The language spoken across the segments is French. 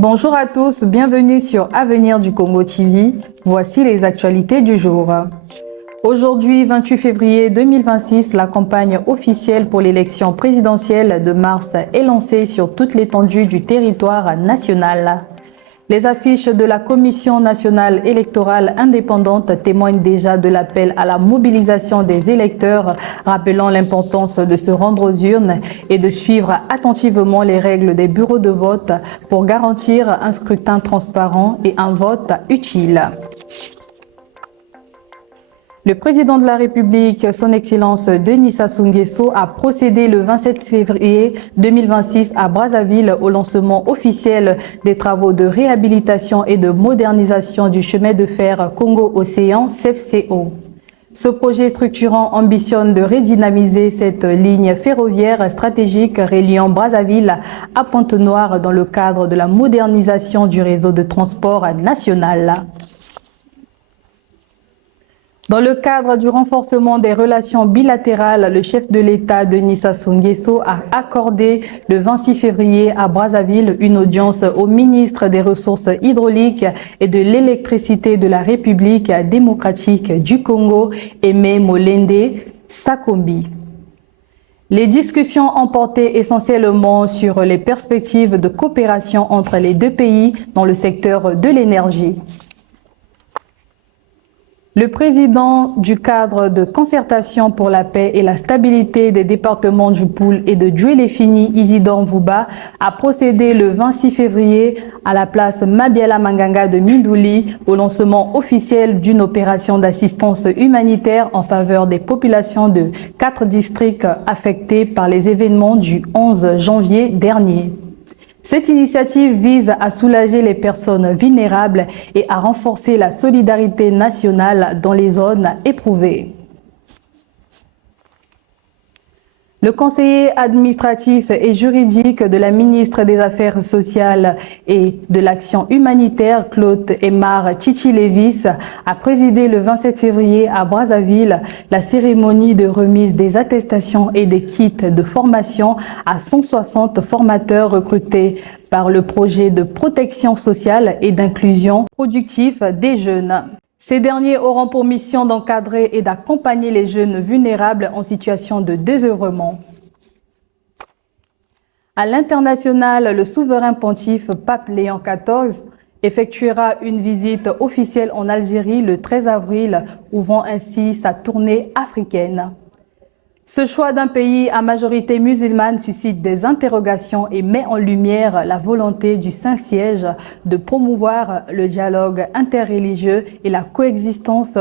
Bonjour à tous, bienvenue sur Avenir du Congo TV. Voici les actualités du jour. Aujourd'hui, 28 février 2026, la campagne officielle pour l'élection présidentielle de mars est lancée sur toute l'étendue du territoire national. Les affiches de la Commission nationale électorale indépendante témoignent déjà de l'appel à la mobilisation des électeurs, rappelant l'importance de se rendre aux urnes et de suivre attentivement les règles des bureaux de vote pour garantir un scrutin transparent et un vote utile. Le président de la République, son Excellence Denis Sassou Nguesso, a procédé le 27 février 2026 à Brazzaville au lancement officiel des travaux de réhabilitation et de modernisation du chemin de fer Congo-Océan CFCO. Ce projet structurant ambitionne de redynamiser cette ligne ferroviaire stratégique reliant Brazzaville à Pointe-Noire dans le cadre de la modernisation du réseau de transport national. Dans le cadre du renforcement des relations bilatérales, le chef de l'État, Denis Sassou Nguesso, a accordé le 26 février à Brazzaville une audience au ministre des Ressources hydrauliques et de l'électricité de la République démocratique du Congo, Aimé Molende Sakombi. Les discussions ont porté essentiellement sur les perspectives de coopération entre les deux pays dans le secteur de l'énergie. Le président du cadre de concertation pour la paix et la stabilité des départements du Poul et de Djouélé-Fini, Isidore Mvouba, a procédé le 26 février à la place Mabiala Manganga de Mindouli au lancement officiel d'une opération d'assistance humanitaire en faveur des populations de 4 districts affectés par les événements du 11 janvier dernier. Cette initiative vise à soulager les personnes vulnérables et à renforcer la solidarité nationale dans les zones éprouvées. Le conseiller administratif et juridique de la ministre des Affaires sociales et de l'Action humanitaire, Claude Emar Chichi-Lévis, a présidé le 27 février à Brazzaville la cérémonie de remise des attestations et des kits de formation à 160 formateurs recrutés par le projet de protection sociale et d'inclusion productive des jeunes. Ces derniers auront pour mission d'encadrer et d'accompagner les jeunes vulnérables en situation de désœuvrement. À l'international, le souverain pontife Pape Léon XIV effectuera une visite officielle en Algérie le 13 avril, ouvrant ainsi sa tournée africaine. Ce choix d'un pays à majorité musulmane suscite des interrogations et met en lumière la volonté du Saint-Siège de promouvoir le dialogue interreligieux et la coexistence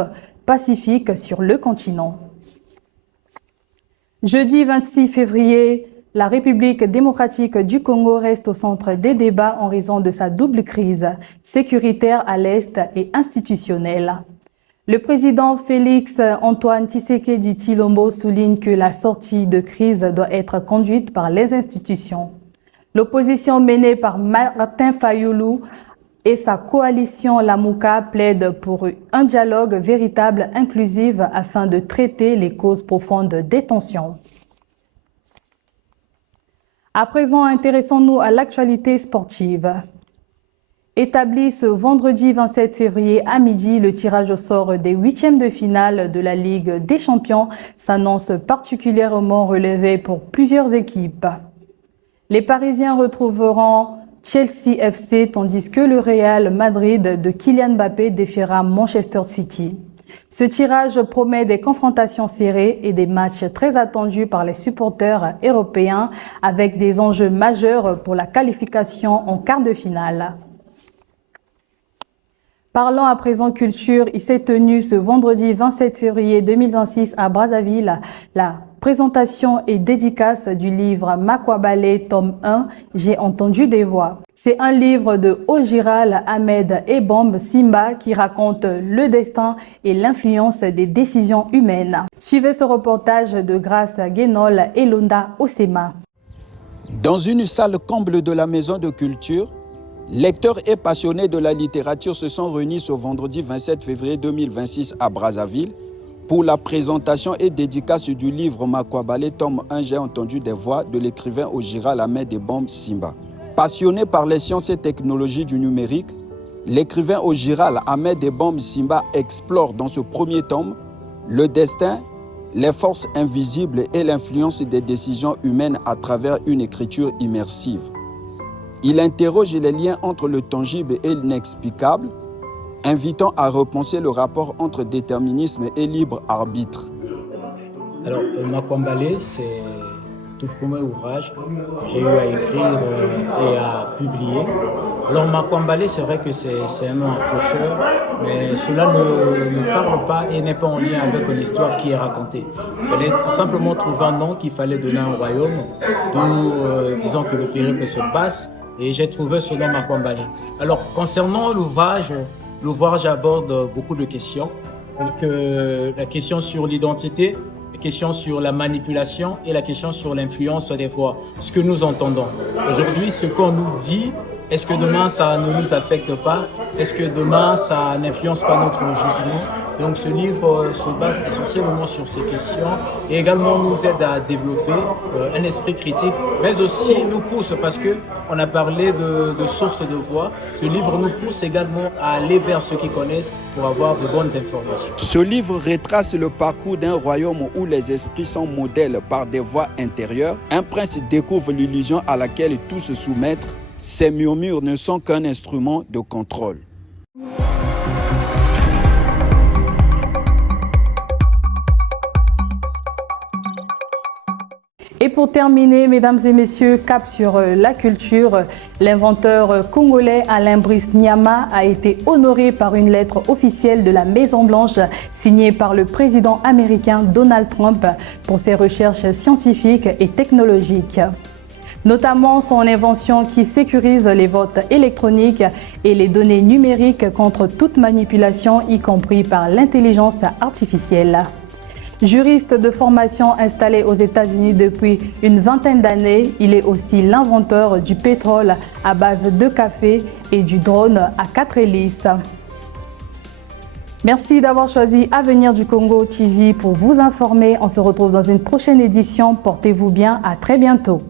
pacifique sur le continent. Jeudi 26 février, la République démocratique du Congo reste au centre des débats en raison de sa double crise, sécuritaire à l'Est et institutionnelle. Le président Félix Antoine Tshisekedi Tshilombo souligne que la sortie de crise doit être conduite par les institutions. L'opposition menée par Martin Fayoulou et sa coalition Lamouka plaide pour un dialogue véritable, inclusif, afin de traiter les causes profondes des tensions. À présent, intéressons-nous à l'actualité sportive. Établi ce vendredi 27 février à midi, le tirage au sort des huitièmes de finale de la Ligue des Champions s'annonce particulièrement relevé pour plusieurs équipes. Les Parisiens retrouveront Chelsea FC tandis que le Real Madrid de Kylian Mbappé défiera Manchester City. Ce tirage promet des confrontations serrées et des matchs très attendus par les supporters européens avec des enjeux majeurs pour la qualification en quart de finale. Parlons à présent culture, il s'est tenu ce vendredi 27 février 2026 à Brazzaville la présentation et dédicace du livre Makwabale, tome 1, J'ai entendu des voix. C'est un livre de Ogiral Ahmed Ebombe Simba qui raconte le destin et l'influence des décisions humaines. Suivez ce reportage de Grace Guénol et Londa Osema. Dans une salle comble de la Maison de Culture, lecteurs et passionnés de la littérature se sont réunis ce vendredi 27 février 2026 à Brazzaville pour la présentation et dédicace du livre Makwabale, tome 1, J'ai entendu des voix de l'écrivain Ogiral Ahmed Ebombe Simba. Passionné par les sciences et technologies du numérique, l'écrivain au Giral Ahmed Ebom Simba explore dans ce premier tome le destin, les forces invisibles et l'influence des décisions humaines à travers une écriture immersive. Il interroge les liens entre le tangible et l'inexplicable, invitant à repenser le rapport entre déterminisme et libre arbitre. Alors, Makwambale, c'est tout premier ouvrage que j'ai eu à écrire et à publier. Alors, Makwambale, c'est vrai que c'est un nom accrocheur, mais cela ne parle pas et n'est pas en lien avec l'histoire qui est racontée. Il fallait tout simplement trouver un nom qu'il fallait donner à un royaume, d'où, disons que le périple se passe, et j'ai trouvé ce nom Makwambale. Alors, concernant l'ouvrage aborde beaucoup de questions. Donc, la question sur l'identité, la question sur la manipulation et la question sur l'influence des voix, ce que nous entendons. Aujourd'hui, ce qu'on nous dit, est-ce que demain ça ne nous affecte pas? Est-ce que demain ça n'influence pas notre jugement? Donc ce livre se base essentiellement sur ces questions et également nous aide à développer un esprit critique, mais aussi nous pousse, parce qu'on a parlé de sources de voix, ce livre nous pousse également à aller vers ceux qui connaissent pour avoir de bonnes informations. Ce livre retrace le parcours d'un royaume où les esprits sont modèles par des voix intérieures. Un prince découvre l'illusion à laquelle tous se soumettent. Ces murmures ne sont qu'un instrument de contrôle. Et pour terminer, mesdames et messieurs, cap sur la culture, l'inventeur congolais Alain Brice Nyama a été honoré par une lettre officielle de la Maison-Blanche signée par le président américain Donald Trump pour ses recherches scientifiques et technologiques. Notamment son invention qui sécurise les votes électroniques et les données numériques contre toute manipulation, y compris par l'intelligence artificielle. Juriste de formation installé aux États-Unis depuis une vingtaine d'années, il est aussi l'inventeur du pétrole à base de café et du drone à 4 hélices. Merci d'avoir choisi Avenir du Congo TV pour vous informer. On se retrouve dans une prochaine édition. Portez-vous bien, à très bientôt.